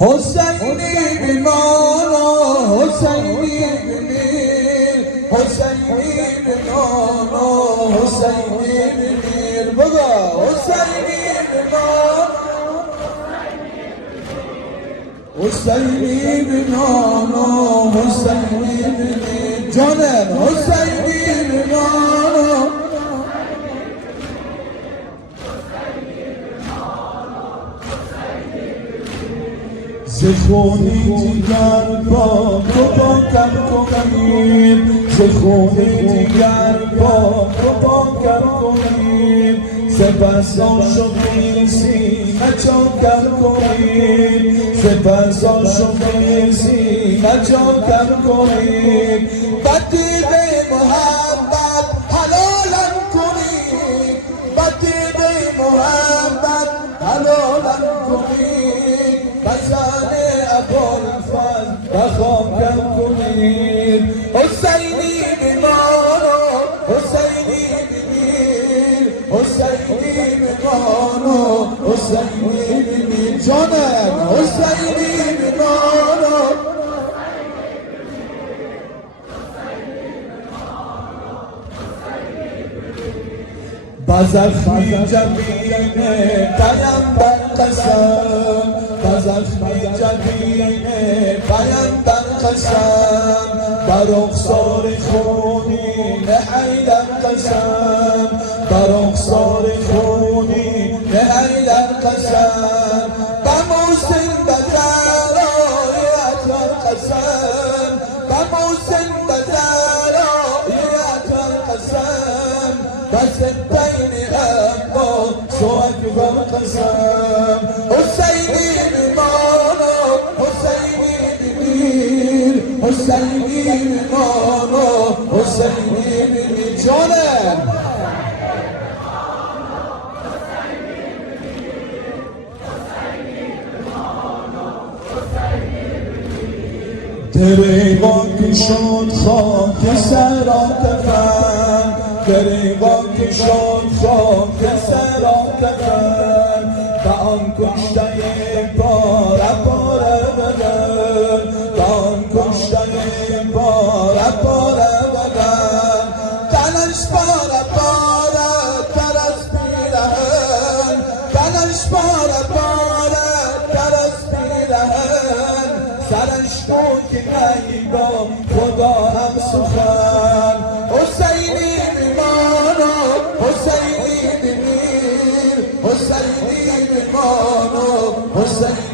حسینی بیمانا حسینی بمیر حسینی بیمانا حسینی بمیر بگا حسینی بیمانا حسینی بیمانا حسینی بمیر جانم حسینی بیمانا زخونی دیگر با تو پاکم کنیم زخونی دیگر با تو پاکم کنیم سپسان شدیم سینه چاکم کنیم سپسان شدیم سینه چاکم کنیم بدید محبت حلالم کنیم بدید محبت حلالم کنیم بزن ابوالفضل بخواکم کنیم حسینی بیمانا حسینی بمیر حسینی بیمانا حسینی بمیر جانم حسینی بیمانا بزخمی جبین پیمبر قسم بزخمی جبین پیمبر قسم بر رخسار خونین حیدر قسم بر رخسار خونین حیدر قسم بموسن بدرایت قسم بموسن بدرایت قسم بس الدين أبو شو أكبر قسم حسيني بمانا حسيني بمير حسيني بمانا حسيني بمير جانم دریغا که شد خاک سرا کفن دریغا که شد خاک سرا کفن به آن کشته پاره پاره بدن به آن کشته پاره پاره بدن تنش پاره پاره تر از پیرهن تنش پاره پاره تر از پیرهن سرش کن که نگیدا خدا هم سخن حسینی بیمانا حسینی بمیر حسینی بیمانا حسینی